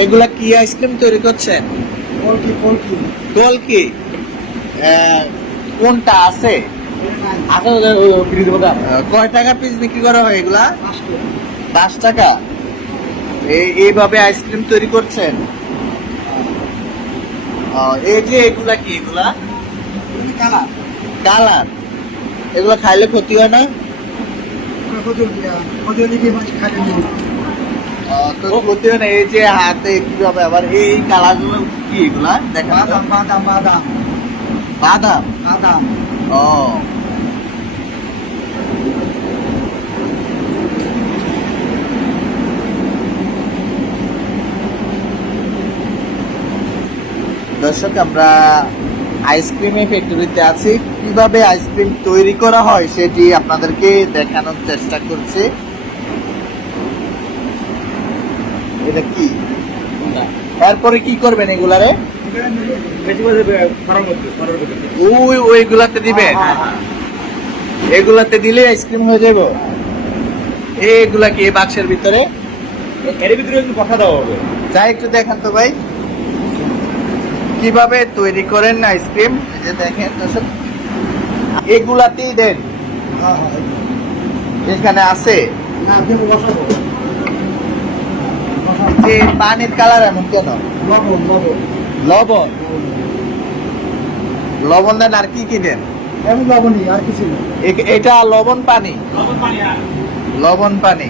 এগুলা কি আইসক্রিম তৈরি করছেন? কলকি কোনটা আছে? কয় টাকা পিস বিক্রি করা হয় এগুলা? 5 টাকা। এইভাবে আইসক্রিম তৈরি করছেন? এই যে এগুলা কি? এগুলা কালার। এগুলা খাইলে ক্ষতি হয় না? তো ক্ষতি হয় না। এই যে হাতে কিভাবে আবার এই কালার গুলো কি? এগুলা দেখা বাদাম। ও দর্শক, আমরা আইসক্রিমের ফ্যাক্টরিতে আছি। কিভাবে আইসক্রিম তৈরি করা হয় সেটি আপনাদেরকে দেখানোর চেষ্টা করছি। এটা কি? তারপরে কি করবেন এগুলারে? ওইগুলাতে দিবেন? এগুলাতে দিলে আইসক্রিম হয়ে যাবে। এগুলা কি এই বাক্সের ভিতরে? এর ভিতরে একটু কথা দেওয়া হবে। যাই একটু দেখান তো ভাই, কিভাবে তৈরি করেন আইসক্রিম। এই যে দেখেন দর্শক, এগুলাতেই দেন? এখানে আছে যে পানির কালার এমন কেন? লবণ। লবণ দেন, আর কি কি দেন? লবণই, আর কিছু না। এটা লবণ পানি। লবণ পানি। লবণ পানি।